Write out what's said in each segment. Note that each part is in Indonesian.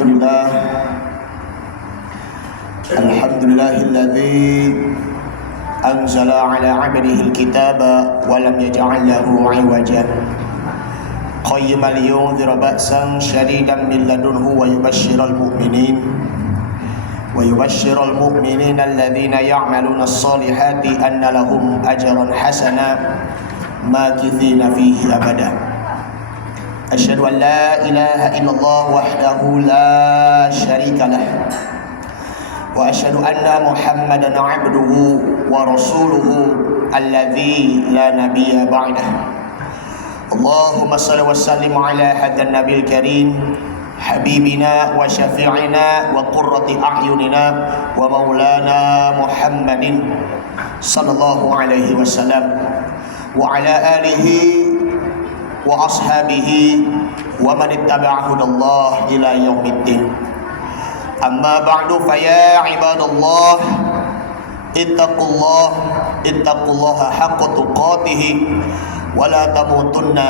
Alhamdulillah Alhamdulillahilladzi anzala ala 'abdihi al-kitaba wa lam yaj'al lahu 'iwajan qayyiman liyunzira ba'san shadidan min ladunhu wa yubashshiral mu'minina alladhina ya'maluna as-salihati anna lahum ajran hasana makithina fihi abada. Asyhadu an la ilaha illallah wahdahu la syarika lah wa asyhadu anna Muhammadan 'abduhu wa rasuluhu alladzi la nabiyya ba'dah. Allahumma shalli wa sallim ala hadan nabiyil karim habibina wa syafi'ina wa qurrati a'yunina wa maulana Muhammadin sallallahu alaihi wasallam wa ala alihi wa ashabihi wa man ittaba'a hudallah ila yaumiddin. Amma ba'du, fa ya ibadallah ittaqullaha haqqa tuqatih wa la tamutunna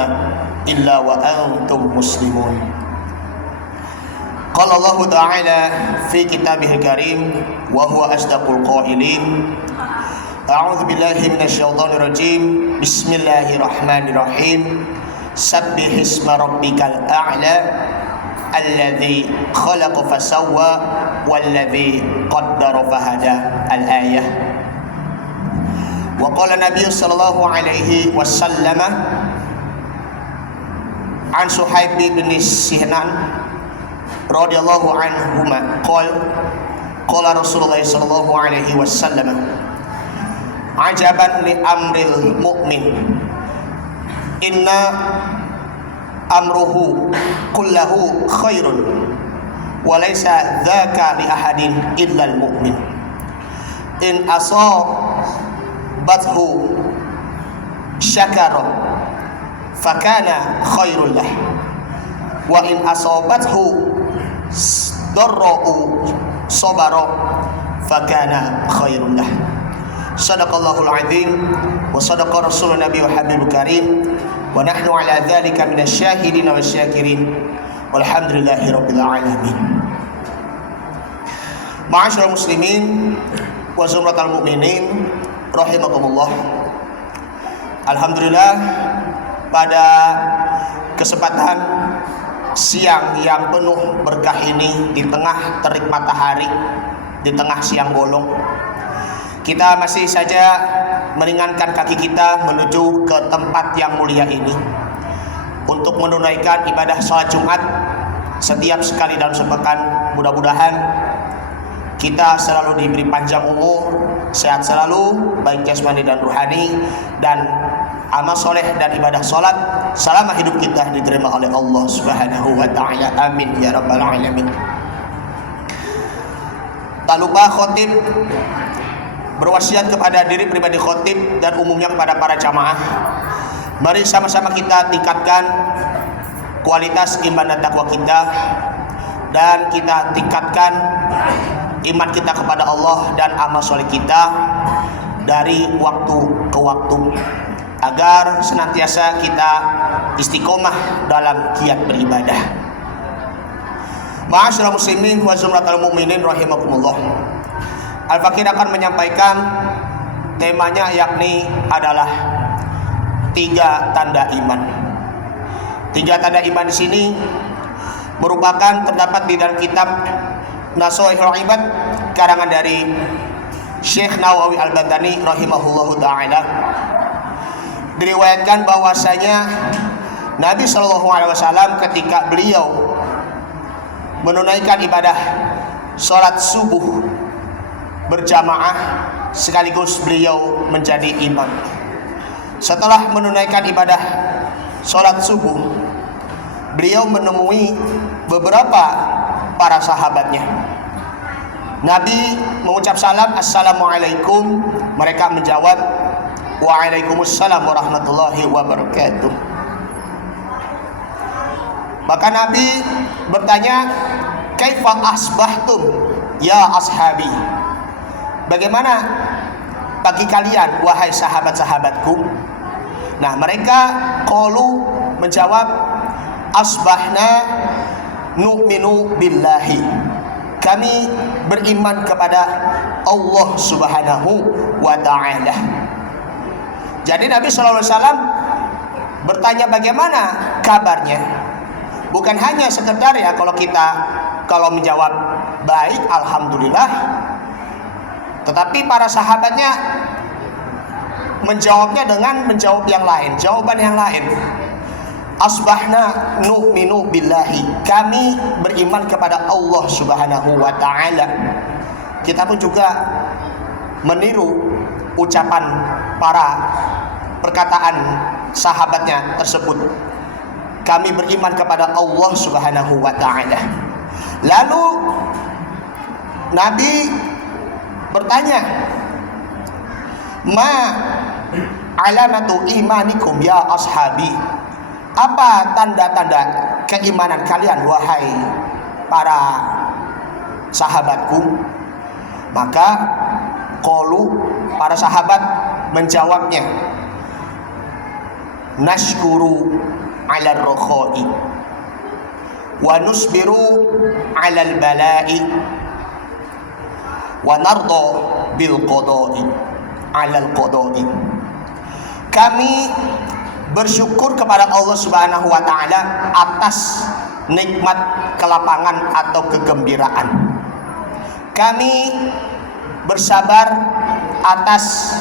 illa wa antum muslimun. Qala Allah ta'ala fi kitabihil karim wa huwa asdaqul qailin. A'udzu billahi minasy syaithanir rajim. Bismillahirrahmanirrahim. Sabbih isma rabbikal a'la alladzi khalaqa fasawwa walladzi qaddara fahada. Al-ayah. Wa qala Nabi sallallahu alaihi wasallam an Suhaib bin Sihnan radhiyallahu anhuma qala Rasulullah sallallahu alaihi wasallam ajaban li amril mu'min inna amruhu kullahu khairun wa laysa dzaka li ahadin illa al mu'min in asabathu syakara fakana khairul lah wa in asabathu darra'u sabara fakana khairul lah. Sadaqallahul azim wa sadaqa rasulun nabi wa habibul karim wa nahnu ala dzalika minasyahidin wa syakirin walhamdulillahi rabbil alamin. Ma'asyiral muslimin wa zumratal mu'minin rahimakumullah. Alhamdulillah, pada kesempatan siang yang penuh berkah ini, di tengah terik matahari, di tengah siang bolong, kita masih saja meringankan kaki kita menuju ke tempat yang mulia ini untuk menunaikan ibadah sholat Jumat setiap sekali dalam sepekan. Mudah-mudahan kita selalu diberi panjang umur, sehat selalu, baik jasmani dan ruhani, dan amal soleh dan ibadah sholat selama hidup kita diterima oleh Allah Subhanahu wa ta'ala. Amin ya rabbal alamin. Tak lupa khotib berwasiat kepada diri pribadi khotib dan umumnya kepada para jamaah, mari sama-sama kita tingkatkan kualitas iman dan takwa kita, dan kita tingkatkan iman kita kepada Allah dan amal soleh kita dari waktu ke waktu, agar senantiasa kita istiqomah dalam giat beribadah. Ma'asyiral muslimin wa zumratal mu'minin rahimakumullah. Al-Fakir akan menyampaikan temanya, yakni adalah 3 tanda iman. 3 tanda iman di sini merupakan terdapat di dalam kitab Nasoihul Ibad karangan dari Syekh Nawawi Al-Badani rahimahullahu ta'ala. Diriwayatkan bahwasanya Nabi SAW ketika beliau menunaikan ibadah sholat subuh berjamaah sekaligus beliau menjadi imam. Setelah menunaikan ibadah sholat subuh, beliau menemui beberapa para sahabatnya. Nabi mengucap salam, assalamualaikum. Mereka menjawab, waalaikumsalam warahmatullahi wabarakatuh. Maka Nabi bertanya, kaifa asbahtum ya ashabi? Bagaimana pagi kalian wahai sahabat-sahabatku? Nah, mereka qalu menjawab, asbahna nu'minu billahi, kami beriman kepada Allah Subhanahu wa ta'ala. Jadi Nabi SAW bertanya bagaimana kabarnya. Bukan hanya sekedar ya kalau menjawab baik alhamdulillah, tetapi para sahabatnya menjawabnya dengan menjawab yang lain, jawaban yang lain. Asbahna nu'minu billahi, kami beriman kepada Allah Subhanahu wa ta'ala. Kita pun juga meniru ucapan perkataan sahabatnya tersebut. Kami beriman kepada Allah Subhanahu wa ta'ala. Lalu Nabi bertanya, ma alamatu imanikum ya ashabi, apa tanda-tanda keimanan kalian wahai para sahabatku? Maka para sahabat menjawabnya, nashkuru ala rokhoi wa nusbiru ala balai wa nardo bil qodoi ala qodoi. Kami bersyukur kepada Allah Subhanahu wa ta'ala atas nikmat kelapangan atau kegembiraan. Kami bersabar atas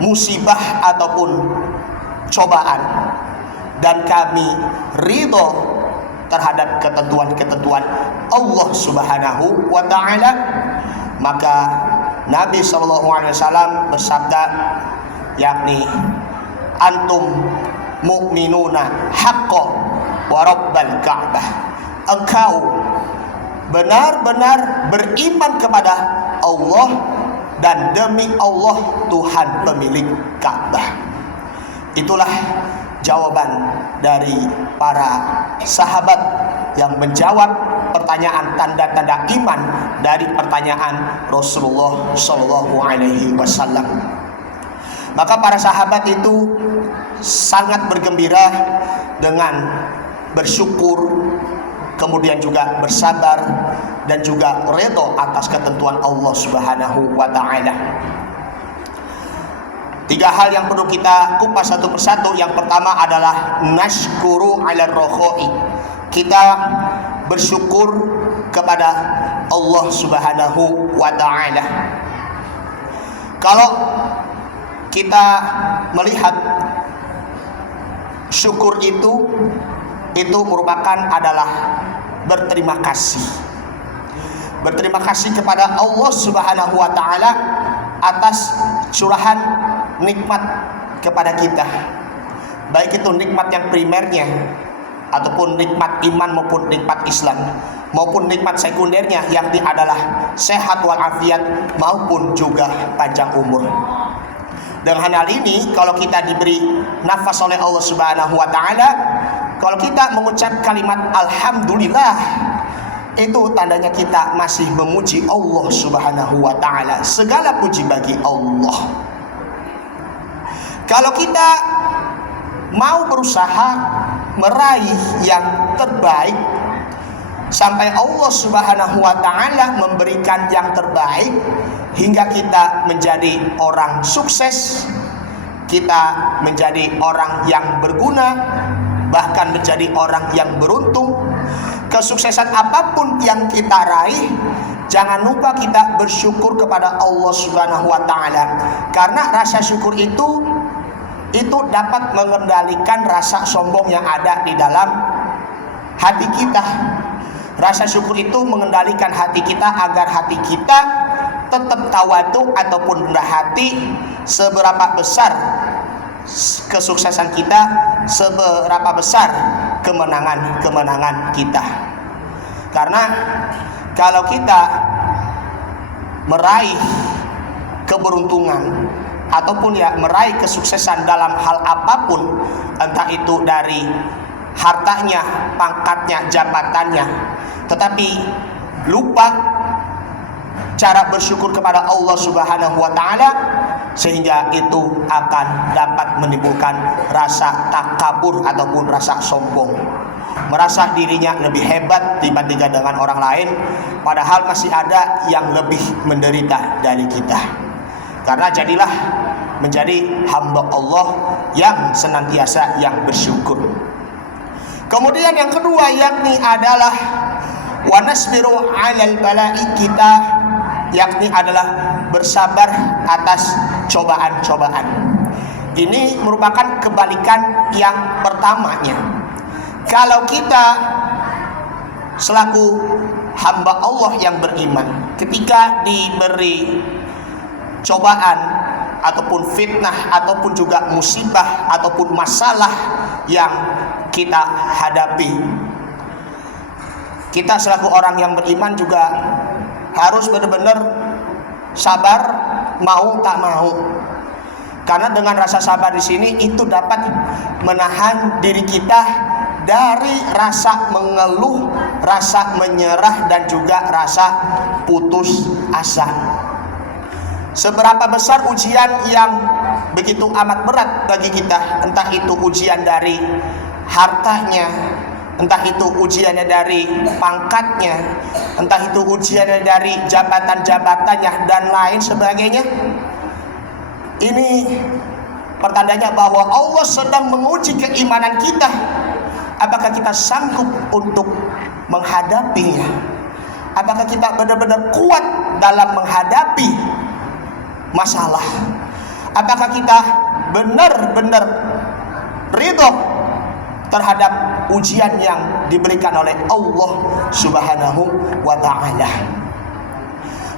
musibah ataupun cobaan, dan kami ridho terhadap ketentuan-ketentuan Allah Subhanahu wa ta'ala. Maka Nabi SAW bersabda, yakni antum mu'minuna haqqo wa rabbal ka'bah, engkau benar-benar beriman kepada Allah dan demi Allah Tuhan pemilik Ka'bah. Itulah jawaban dari para sahabat yang menjawab pertanyaan tanda-tanda iman dari pertanyaan Rasulullah Shallallahu Alaihi Wasallam. Maka para sahabat itu sangat bergembira dengan bersyukur, kemudian juga bersabar dan juga redha atas ketentuan Allah Subhanahu wa ta'ala. 3 hal yang perlu kita kupas satu persatu. Yang pertama adalah nashkuru ala rokhoi, kita bersyukur kepada Allah Subhanahu wa ta'ala. Kalau kita melihat syukur itu merupakan adalah berterima kasih. Berterima kasih kepada Allah Subhanahu wa ta'ala atas curahan nikmat kepada kita. Baik itu nikmat yang primernya, ataupun nikmat iman maupun nikmat Islam, maupun nikmat sekundernya yang adalah sehat walafiat maupun juga panjang umur. Dengan hal ini, kalau kita diberi nafas oleh Allah Subhanahu wa ta'ala, kalau kita mengucap kalimat alhamdulillah, itu tandanya kita masih memuji Allah Subhanahu wa ta'ala. Segala puji bagi Allah. Kalau kita mau berusaha meraih yang terbaik sampai Allah Subhanahu wa ta'ala memberikan yang terbaik hingga kita menjadi orang sukses, kita menjadi orang yang berguna, bahkan menjadi orang yang beruntung. Kesuksesan apapun yang kita raih, jangan lupa kita bersyukur kepada Allah Subhanahu wa ta'ala. Karena rasa syukur itu dapat mengendalikan rasa sombong yang ada di dalam hati kita. Rasa syukur itu mengendalikan hati kita agar hati kita tetap tawadu ataupun rendah hati. Seberapa besar kesuksesan kita, seberapa besar kemenangan kita. Karena kalau kita meraih keberuntungan ataupun meraih kesuksesan dalam hal apapun, entah itu dari hartanya, pangkatnya, jabatannya, tetapi lupa cara bersyukur kepada Allah Subhanahu wa ta'ala, sehingga itu akan dapat menimbulkan rasa takabur ataupun rasa sombong. merasa dirinya lebih hebat dibandingkan dengan orang lain, padahal masih ada yang lebih menderita dari kita. Karena jadilah menjadi hamba Allah yang senantiasa yang bersyukur. Kemudian yang kedua yakni adalah wa nasbiru 'alal bala'i, kita yakni adalah bersabar atas cobaan-cobaan. Ini merupakan kebalikan yang pertamanya. Kalau kita selaku hamba Allah yang beriman, ketika diberi cobaan ataupun fitnah ataupun juga musibah ataupun masalah yang kita hadapi, kita selaku orang yang beriman juga harus benar-benar sabar, mau tak mau. Karena dengan rasa sabar di sini itu dapat menahan diri kita dari rasa mengeluh, rasa menyerah dan juga rasa putus asa. Seberapa besar ujian yang begitu amat berat bagi kita, entah itu ujian dari hartanya, entah itu ujiannya dari pangkatnya, entah itu ujiannya dari jabatan-jabatannya dan lain sebagainya. Ini pertandanya bahwa Allah sedang menguji keimanan kita. Apakah kita sanggup untuk menghadapinya? Apakah kita benar-benar kuat dalam menghadapi masalah? Apakah kita benar-benar ridho terhadap ujian yang diberikan oleh Allah Subhanahu wa ta'ala?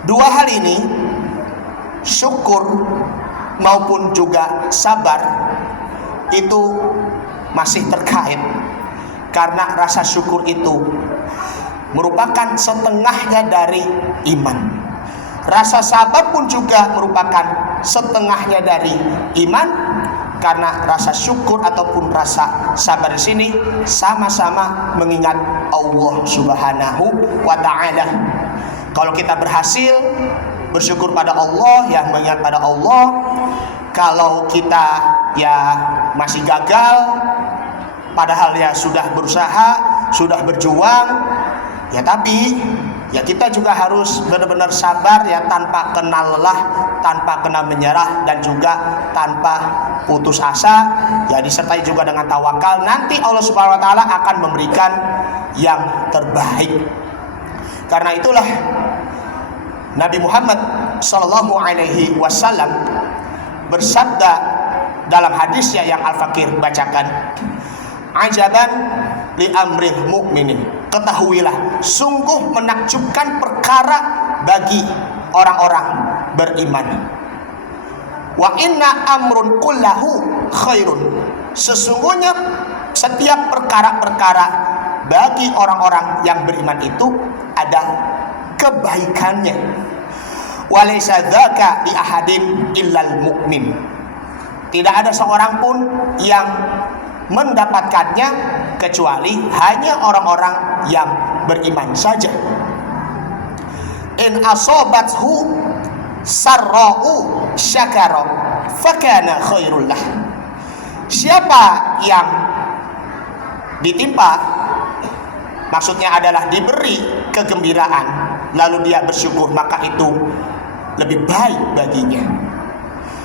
Dua hal ini, syukur maupun juga sabar, itu masih terkait. Karena rasa syukur itu merupakan setengahnya dari iman. Rasa sabar pun juga merupakan setengahnya dari iman. Karena rasa syukur ataupun rasa sabar di sini sama-sama mengingat Allah Subhanahu wa ta'ala. Kalau kita berhasil bersyukur pada Allah, ya mengingat pada Allah. Kalau kita ya masih gagal, padahal ya sudah berusaha, sudah berjuang, ya tapi ya kita juga harus benar-benar sabar ya, tanpa kenal lelah, tanpa kenal menyerah dan juga tanpa putus asa, ya disertai juga dengan tawakal. Nanti Allah Subhanahu wa taala akan memberikan yang terbaik. Karena itulah Nabi Muhammad sallallahu alaihi wasallam bersabda dalam hadisnya yang Al-Fakir bacakan, ajaban li amril mu'minin, ketahuilah sungguh menakjubkan perkara bagi orang-orang beriman. Wa inna amrun kullahu khairun, sesungguhnya setiap perkara-perkara bagi orang-orang yang beriman itu ada kebaikannya. Walaysa dzaka li ahadin illal mu'min, tidak ada seorang pun yang mendapatkannya kecuali hanya orang-orang yang beriman saja. In asobathu sarra'u syakara fakana khairul lah, siapa yang ditimpa, maksudnya adalah diberi kegembiraan lalu dia bersyukur, maka itu lebih baik baginya.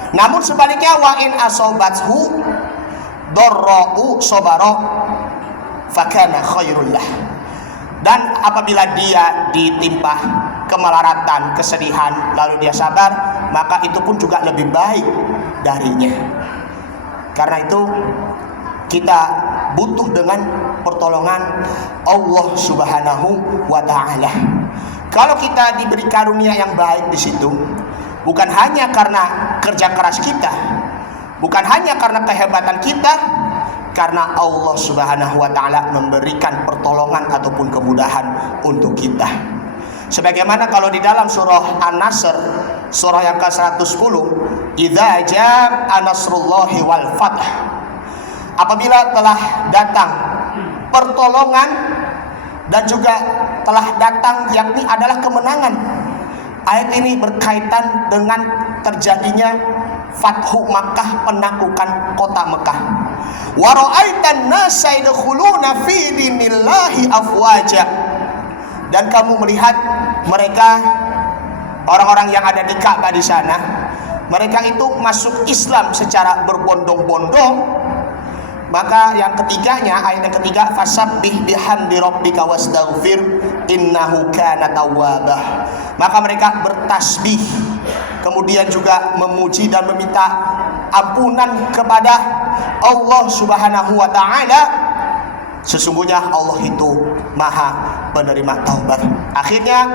Namun sebaliknya, wa in asobathu darra'u sabara fakana khairul lah, dan apabila dia ditimpa kemelaratan, kesedihan, lalu dia sabar, maka itu pun juga lebih baik darinya. Karena itu kita butuh dengan pertolongan Allah Subhanahu wa ta'ala. Kalau kita diberi karunia yang baik di situ, bukan hanya karena kerja keras kita, bukan hanya karena kehebatan kita, karena Allah Subhanahu wa ta'ala memberikan pertolongan ataupun kemudahan untuk kita. Sebagaimana kalau di dalam surah An-Nasr, surah yang ke-110, idza jaa nasrullahi wal fath, apabila telah datang pertolongan dan juga telah datang yakni adalah kemenangan. Ayat ini berkaitan dengan terjadinya Fathu Makkah, penaklukan kota Mekah. Wa ra'aitan nasa yadkhuluna fi dinillahi afwaja. Dan kamu melihat mereka, orang-orang yang ada di Ka'bah di sana, mereka itu masuk Islam secara berbondong-bondong. Maka yang ketiganya, ayat yang ketiga, fasabbih bihamdi rabbika wastaghfir innahu kana tawwabah. Maka mereka bertasbih, kemudian juga memuji dan meminta ampunan kepada Allah Subhanahu wa taala. Sesungguhnya Allah itu Maha penerima taubat. Akhirnya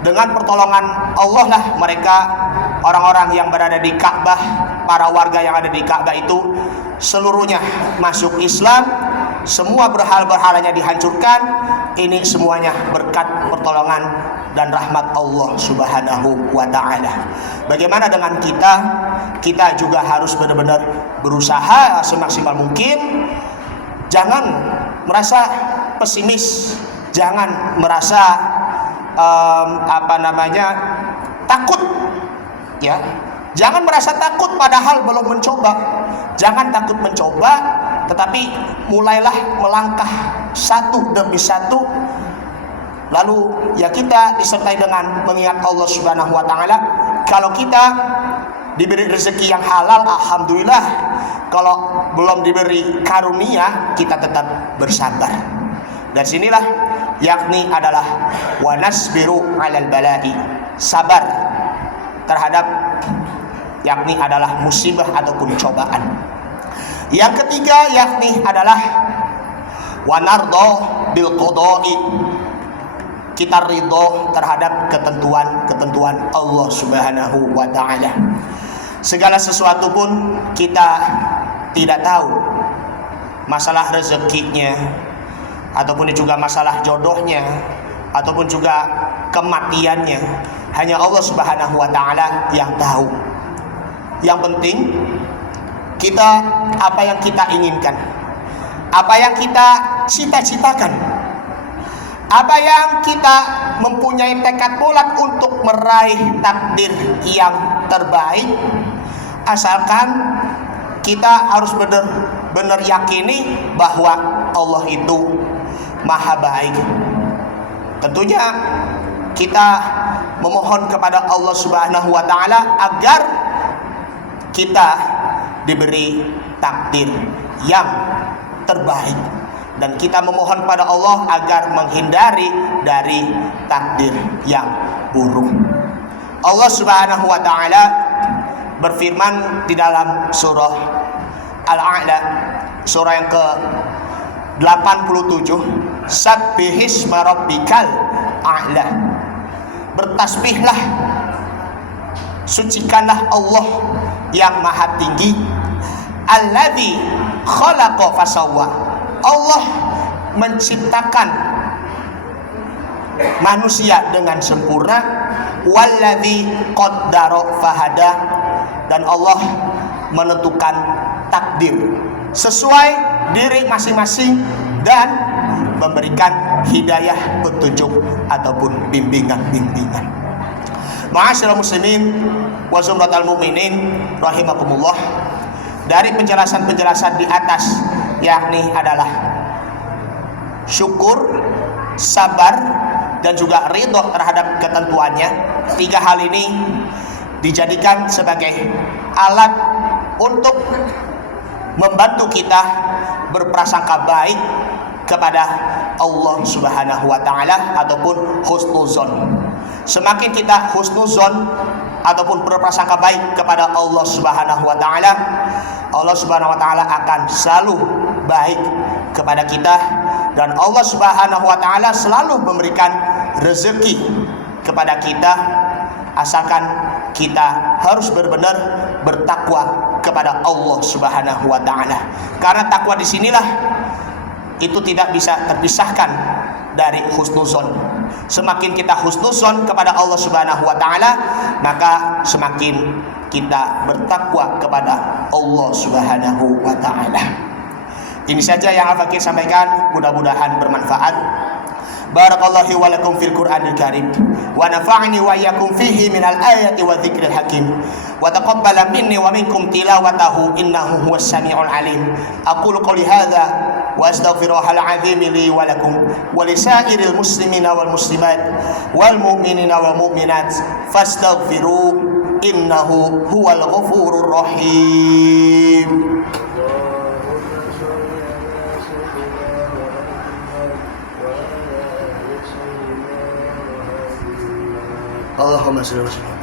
dengan pertolongan Allah lah mereka, orang-orang yang berada di Ka'bah, para warga yang ada di Ka'bah itu seluruhnya masuk Islam. Semua berhala-berhalanya dihancurkan. Ini semuanya berkat pertolongan dan rahmat Allah Subhanahu wa ta'ala. Bagaimana dengan kita? Kita juga harus benar-benar berusaha semaksimal mungkin. Jangan merasa pesimis, jangan merasa takut, ya. Jangan merasa takut padahal belum mencoba. Jangan takut mencoba, tetapi mulailah melangkah satu demi satu. Lalu ya kita disertai dengan mengingat Allah Subhanahu wa taala. Kalau kita diberi rezeki yang halal, alhamdulillah. Kalau belum diberi karunia, kita tetap bersabar. Dan sinilah yakni adalah wanasbiru 'alal bala'i, sabar terhadap yakni adalah musibah ataupun cobaan. Yang ketiga yakni adalah wanardo bil qada'i, kita ridho terhadap ketentuan Allah Subhanahu wa taala. Segala sesuatu pun kita tidak tahu, masalah rezekinya, ataupun juga masalah jodohnya, ataupun juga kematiannya, hanya Allah Subhanahu wa taala yang tahu. Yang penting kita, apa yang kita inginkan, apa yang kita cita-citakan, apa yang kita mempunyai tekad bulat untuk meraih takdir yang terbaik, asalkan kita harus benar-benar yakini bahwa Allah itu Maha baik. Tentunya kita memohon kepada Allah Subhanahu wa taala agar kita diberi takdir yang terbaik, dan kita memohon pada Allah agar menghindari dari takdir yang buruk. Allah Subhanahu wa taala berfirman di dalam surah Al-A'la, surah yang ke-87, Sabbihisma rabbikal a'la. Bertasbihlah, sucikanlah Allah yang maha tinggi. Alladzi khalaqa fasawwa. Allah menciptakan manusia dengan sempurna. Walladzi qaddara fahada. Dan Allah menentukan takdir sesuai diri masing-masing dan memberikan hidayah, petunjuk ataupun bimbingan-bimbingan. Ma'asyiral muslimin wa zumratal mu'minin rahimakumullah. Dari penjelasan-penjelasan di atas yakni adalah syukur, sabar, dan juga ridho terhadap ketentuannya. Tiga hal ini dijadikan sebagai alat untuk membantu kita berprasangka baik kepada Allah Subhanahu wa taala ataupun husnuzon. Semakin kita husnuzon ataupun berprasangka baik kepada Allah Subhanahu wa taala, Allah Subhanahu wa taala akan selalu baik kepada kita, dan Allah Subhanahu wa taala selalu memberikan rezeki kepada kita, asalkan kita harus benar-benar bertakwa kepada Allah Subhanahu wa taala. Karena takwa di sinilah itu tidak bisa terpisahkan dari husnuzon. Semakin kita husnuzon kepada Allah Subhanahu wa taala, maka semakin kita bertakwa kepada Allah Subhanahu wa taala. Ini saja yang Al-Fakir sampaikan, mudah-mudahan bermanfaat. Barakallahu wa lakum fil Qur'anil Karim wa nafa'ani wa iyyakum fihi minal ayati wa dzikril hakim wa taqabbala minni wa minkum tilawatahu innahu huwas samiul alim. Aqulu qawli hadza wa astaghfirullahal azim li wa lakum wa lisairil muslimina wal muslimat wal mu'minina wal mu'minat fastaghfiruhu innahu huwal ghafurur rahim. Allahumma shalli wa sallim.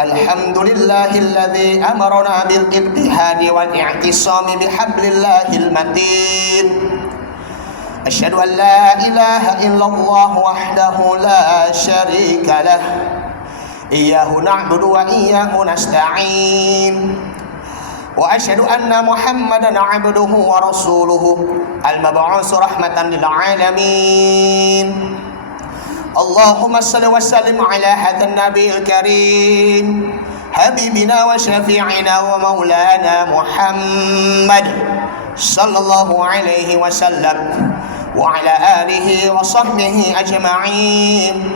Alhamdulillahilladzi amarna bil ittihadi wal i'tisami bihablillahil matin. Asyhadu an la ilaha illallah wahdahu la syarika lah. Iyyahu na'budu wa iyyahu nasta'in. Wa asyhadu anna Muhammadan 'abduhu wa rasuluhu al-mab'uts rahmatan lil 'alamin. Allahumma shalli wa sallim ala hadzal nabiyil karim habibina wa syafi'ina wa maulana Muhammad sallallahu alaihi wasallam wa ala alihi wa sahbihi ajma'in.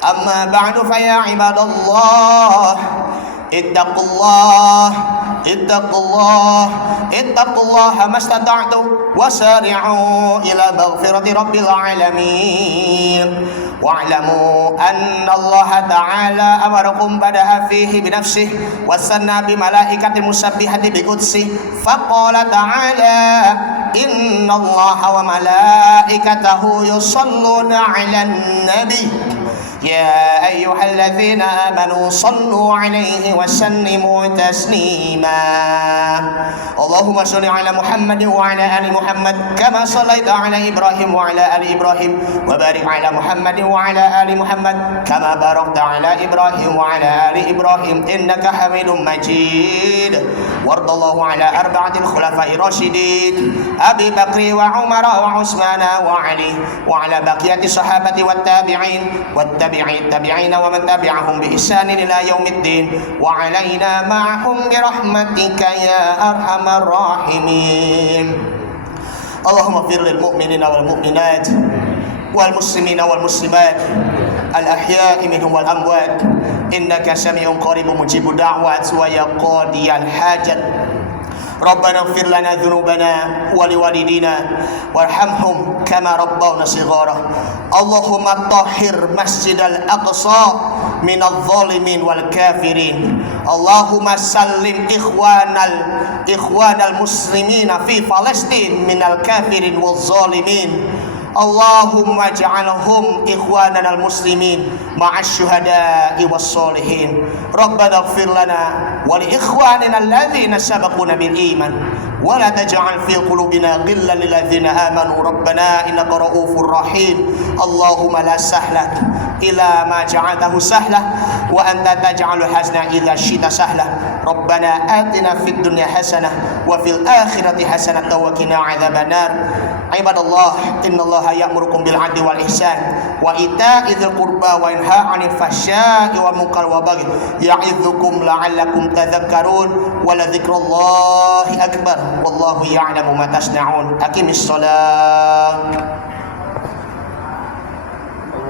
Amma ba'du fa ya ibadallah ittaqullaha mastata'tum wasari'u ila maghfirati rabbil alamin. Wa'lamu anna Allah ta'ala amarakum bada'a fihi binafsihi wa sanna bi malaikati musabbihati bi qudsi faqala ta'ala inna Allah wa malaikatahu yusalluna 'alan nabi ya ayyuhalladzina amanu sallu 'alaihi wa sallimu taslima. Allahumma shalli 'ala Muhammad wa 'ala ali Muhammad kama shallaita 'ala Ibrahim wa 'ala ali Ibrahim wa barik 'ala Muhammad wa 'ala ali Muhammad kama barakta 'ala Ibrahim wa 'ala ali Ibrahim innaka Hamidum Majid. Wardallahu 'ala arba'atil khulafa'ir rasyidin Abi Bakri wa Umar wa Utsman wa Ali wa 'ala baqiyati sahabati wat tabi'in tabi'in wa man tabi'ahum bi ihsanin ila yaumiddin wa 'alaina ma'ahum bi rahmatika ya arhamar rahimin. Allahumma ighfir lil mu'minina wal mu'minat wal muslimina wal muslimat al ahya'i minhum wal amwat innaka sami'un qaribun mujibud da'wat wa ya qadiyal hajat. Rabbana ighfir lana dzunubana wa liwalidina warhamhum kama rabbawna shighara. Allahumma tahhir Masjidal Aqsa minadh dhalimin wal kafirin. Allahumma sallim ikhwanal muslimina fi Palestin minal kafirin wal zalimin. Allahumma ja'alhum ikhwanana al-muslimin ma'asy syuhada'i was-sholihin. Rabbana ighfir lana wa li ikhwanina alladhina sabaquna bil iman wa la taj'al fi qulubina ghillan lil ladzina amanu rabbana innaka ra'ufur rahim. Allahumma la sahla illa ma ja'altahu sahla wa anta taj'alul hazna idza syi'ta sahla. Rabbana atina fid dunya hasanah wa fil akhirati hasanah wa qina adzabannar. Ibadallah innallaha ya'murukum bil 'adli wal ihsan wa ita'i dzil qurba wa yanha 'anil fahsya'i wal munkar wa baghi ya'idzukum la'allakum tadhakkarun wa la dzikrullahi akbar wallahu ya'lamu ma tasna'un. Aqimis shalah.